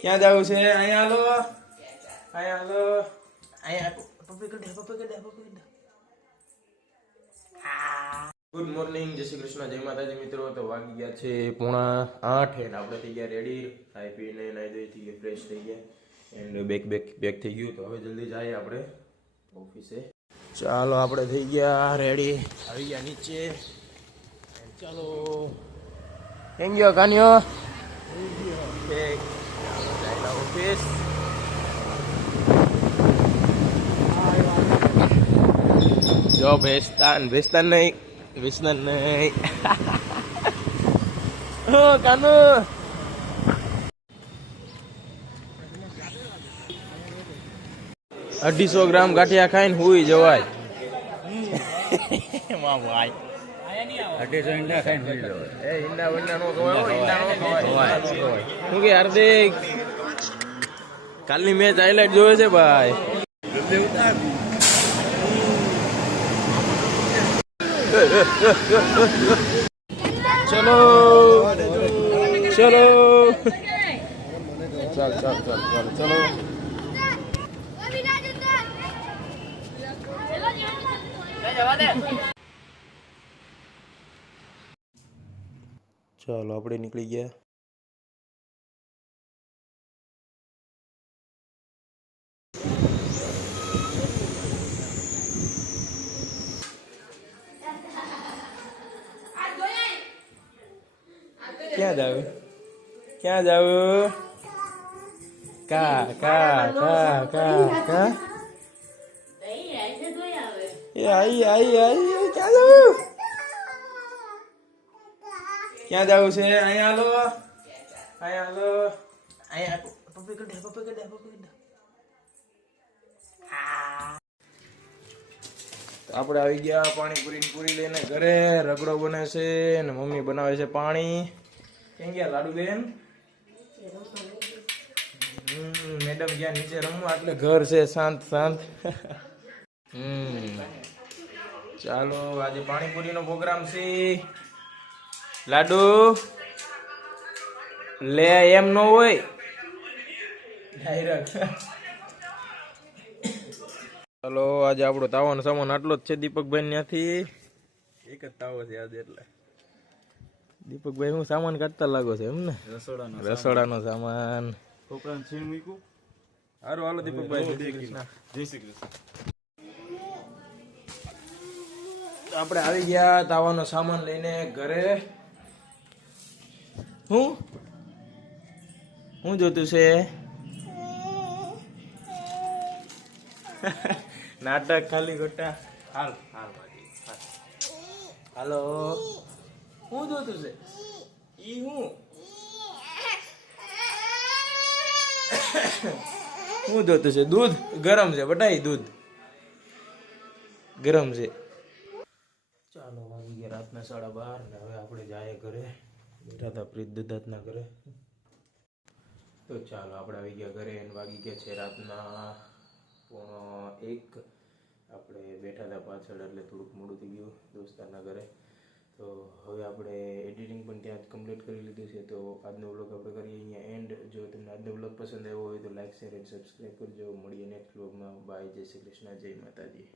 ક્યાં જવું છે? અહીંયા હાલો, અહીંયા હાલો, અહીંયા પપ્પી કઢે. ગુડ મોર્નિંગ, જય શ્રી કૃષ્ણ, જય માતાજી મિત્રો. તો વાગી ગયા છે 7:45 અને આપણે થઈ ગયા રેડી. ખાઈ પીને નાઈ ધોઈ થઈ ગયા, ફ્રેશ થઈ ગયા એન્ડ બેક થઈ ગયું. તો હવે જલ્દી જાય આપણે ઓફિસે. ચાલો આપણે થઈ ગયા રેડી, આવી ગયા નીચે. ચાલો કેમ ગયો કાન્યો? ઓફિસ જો ભેસ્તાન નહીં ઓ કાનુ 250 ગ્રામ ગાંઠિયા ખાઈને હુઈ જવાય. વાહ ભાઈ 250 ઈંડા ખાઈને ભરી જવાય. એ ઈંડા વંડા નો ખવાય. શું કે હાર્દિક કાલની મેચ હાઈલાઈટ જોવે છે ભાઈ? ચલો ચલો ચાલ ચલો. ચાલો આપણે નીકળી ગયા. ક્યાં જાવ? કા એ આઈ ક્યાં જવું છે? અહીંયા હાલો, અહીંયા પપ્પી કઢે. આપણે આવી ગયા પૂરી લઈને ઘરે. રગડો બને છે અને મમ્મી બનાવે છે પાણી. ક્યાં ગયા લાડુ બેન? મેડમ ગયા નીચે રમવા, એટલે ઘર છે શાંત. ચાલો આજે પાણીપુરી નો પ્રોગ્રામ છે. લાડુ લે એમ નો હોય ડાયરેક્ટ. ચાલો આજે આપણો તાવાનો સામાન આટલો જ છે. દીપકભાઈ ત્યાંથી એક જ તાવો છે આજે. એટલે દીપકભાઈ હું સામાન કાઢતા લાગો છે એમ ને? રસોડાનો સામાન. સારું હાલો દીપકભાઈ. જય શ્રી કૃષ્ણ. આપણે આવી ગયા તાવાનો સામાન લઈને ઘરે. હું જોતું છે? નાટક ખાલી ખોટા. હાલો હું જોતું છે? હું જોતું છે? દૂધ ગરમ છે બટાઈ, દૂધ ગરમ છે. ચાલો વાગી ગયા રાતના 12:30 ને હવે આપણે જાય ઘરે. બેઠા હતા પ્રીત દત્તના ઘરે. તો ચાલો આપણે આવી ગયા ઘરે અને વાગી ગયા છે રાતના 1:45. આપણે બેઠા હતા પાછળ એટલે થોડુંક મોડું થઈ ગયું દોસ્તારના ઘરે. તો હવે આપણે એડિટિંગ પણ ત્યાં જ કમ્પ્લીટ કરી લીધું છે. તો આજનો વ્લોગ આપણે કરીએ અહીંયા એન્ડ. જો તમને આજનો વ્લોગ પસંદ આવ્યો હોય તો લાઈક, શેર અને સબસ્ક્રાઈબ કરજો. મળીએ નેક્સ્ટ વ્લોગમાં. બાય, જય શ્રી કૃષ્ણ, જય માતાજી.